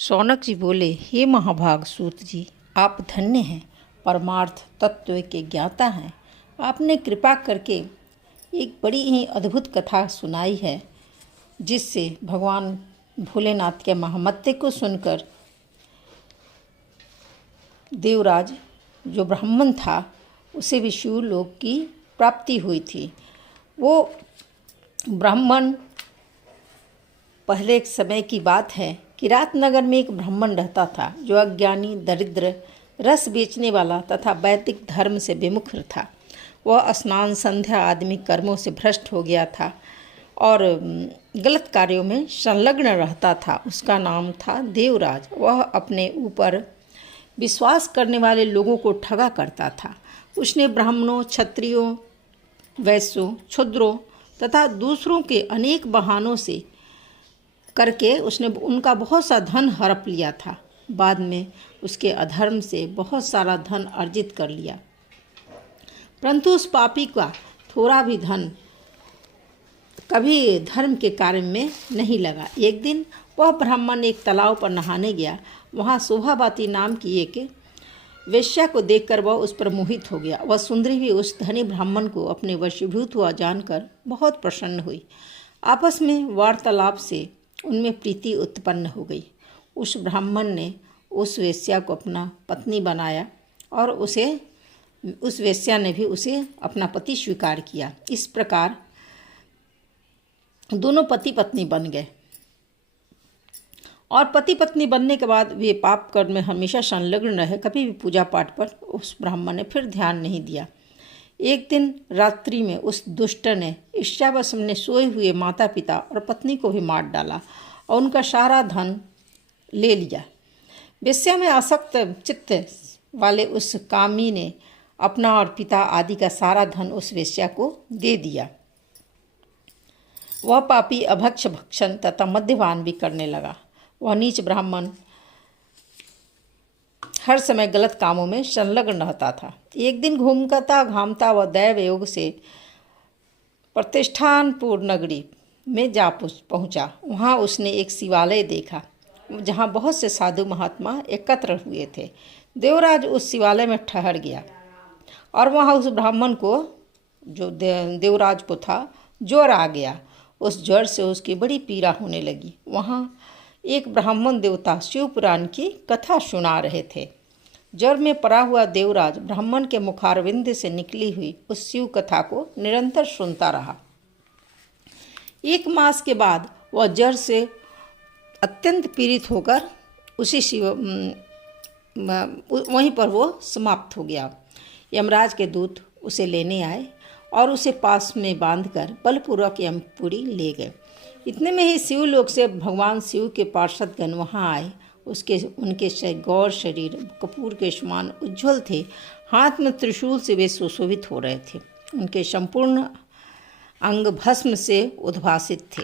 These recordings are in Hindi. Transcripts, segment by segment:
शौनक जी बोले, हे महाभाग सूत जी, आप धन्य हैं, परमार्थ तत्व के ज्ञाता हैं। आपने कृपा करके एक बड़ी ही अद्भुत कथा सुनाई है, जिससे भगवान भोलेनाथ के महामत्य को सुनकर देवराज जो ब्राह्मण था उसे भी शिवलोक की प्राप्ति हुई थी। वो ब्राह्मण पहले एक समय की बात है कि रातनगर में एक ब्राह्मण रहता था जो अज्ञानी, दरिद्र, रस बेचने वाला तथा वैदिक धर्म से विमुख था। वह स्नान संध्या आदि कर्मों से भ्रष्ट हो गया था और गलत कार्यों में संलग्न रहता था। उसका नाम था देवराज। वह अपने ऊपर विश्वास करने वाले लोगों को ठगा करता था। उसने ब्राह्मणों, क्षत्रियों, वैश्यों, क्षुद्रों तथा दूसरों के अनेक बहानों से करके उसने उनका बहुत सा धन हड़प लिया था। बाद में उसके अधर्म से बहुत सारा धन अर्जित कर लिया, परंतु उस पापी का थोड़ा भी धन कभी धर्म के कार्य में नहीं लगा। एक दिन वह ब्राह्मण एक तालाब पर नहाने गया। वहाँ शोभावती नाम की एक वेश्या को देखकर वह उस पर मोहित हो गया। वह सुंदरी भी उस धनी ब्राह्मण को अपने वशीभूत हुआ जानकर बहुत प्रसन्न हुई। आपस में वार्तालाप से उनमें प्रीति उत्पन्न हो गई। उस ब्राह्मण ने उस वेश्या को अपना पत्नी बनाया और उस वेश्या ने भी उसे अपना पति स्वीकार किया। इस प्रकार दोनों पति पत्नी बन गए और पति पत्नी बनने के बाद वे पाप कर्म में हमेशा संलग्न रहे। कभी भी पूजा पाठ पर उस ब्राह्मण ने फिर ध्यान नहीं दिया। एक दिन रात्रि में उस दुष्ट ने ईर्ष्यावश में सोए हुए माता पिता और पत्नी को भी मार डाला और उनका सारा धन ले लिया। वेश्या में आसक्त चित्त वाले उस कामी ने अपना और पिता आदि का सारा धन उस वेश्या को दे दिया। वह पापी अभक्ष भक्षण तथा मद्यपान भी करने लगा। वह नीच ब्राह्मण हर समय गलत कामों में संलग्न रहता था। एक दिन घूमता घामता वह दैव योग से प्रतिष्ठानपुर नगरी में जा पहुंचा। वहां उसने एक शिवालय देखा जहां बहुत से साधु महात्मा एकत्र हुए थे। देवराज उस शिवालय में ठहर गया और वहां उस ब्राह्मण को, जो देवराज को था, ज्वर आ गया। उस ज्वर से उसकी बड़ी पीड़ा होने लगी। वहां एक ब्राह्मण देवता शिव पुराण की कथा सुना रहे थे। ज्वर में पड़ा हुआ देवराज ब्राह्मण के मुखारविंद से निकली हुई उस शिव कथा को निरंतर सुनता रहा। एक मास के बाद वह ज्वर से अत्यंत पीड़ित होकर वहीं पर वो समाप्त हो गया। यमराज के दूत उसे लेने आए और उसे पास में बांधकर बलपूर्वक यमपुरी ले गए। इतने में ही शिवलोक से भगवान शिव के पार्षदगण वहां आए। उनके गौर शरीर कपूर के समान उज्ज्वल थे। हाथ में त्रिशूल से वे सुशोभित हो रहे थे। उनके संपूर्ण अंग भस्म से उद्भासित थे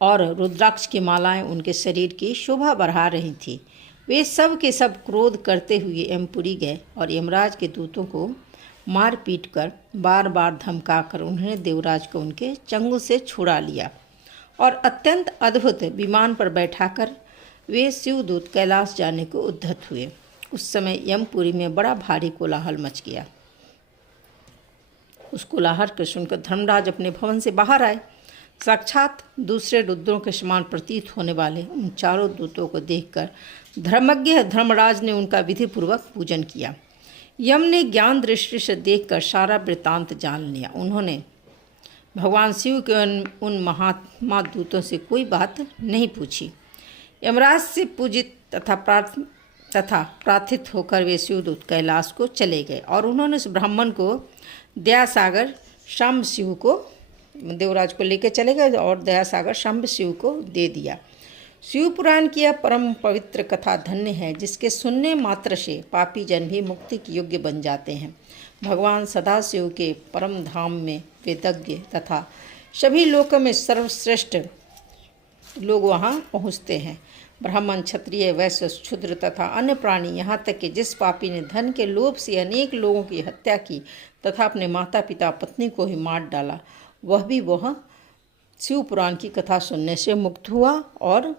और रुद्राक्ष की मालाएं उनके शरीर की शोभा बढ़ा रही थी। वे सब के सब क्रोध करते हुए यमपुरी गए और यमराज के दूतों को मार पीट कर बार बार धमका कर उन्होंने देवराज को उनके चंगुल से छुड़ा लिया और अत्यंत अद्भुत विमान पर बैठाकर वे शिवदूत कैलाश जाने को उद्यत हुए। उस समय यमपुरी में बड़ा भारी कोलाहल मच गया। उस कोलाहल को सुनकर धर्मराज अपने भवन से बाहर आए। साक्षात दूसरे रुद्रों के समान प्रतीत होने वाले उन चारों दूतों को देखकर धर्मज्ञ धर्मराज ने उनका विधिपूर्वक पूजन किया। यम ने ज्ञान दृष्टि से देखकर सारा वृत्तांत जान लिया। उन्होंने भगवान शिव के उन महात्मा दूतों से कोई बात नहीं पूछी। यमराज से पूजित तथा प्रार्थित होकर वे शिवदूत कैलाश को चले गए और उन्होंने उस ब्राह्मण को दयासागर शंभ शिव को, देवराज को लेकर चले गए और दयासागर शंभ शिव को दे दिया। शिव पुराण की यह परम पवित्र कथा धन्य है, जिसके सुनने मात्र से पापी जन भी मुक्ति के योग्य बन जाते हैं। भगवान सदाशिव के परम धाम में वेदज्ञ तथा सभी लोकों में सर्वश्रेष्ठ लोग वहाँ पहुँचते हैं। ब्राह्मण, क्षत्रिय, वैश्य, क्षुद्र तथा अन्य प्राणी, यहाँ तक कि जिस पापी ने धन के लोभ से अनेक लोगों की हत्या की तथा अपने माता पिता पत्नी को ही मार डाला, वह शिव पुराण की कथा सुनने से मुक्त हुआ और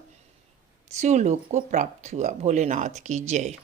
शिवलोक को प्राप्त हुआ। भोलेनाथ की जय।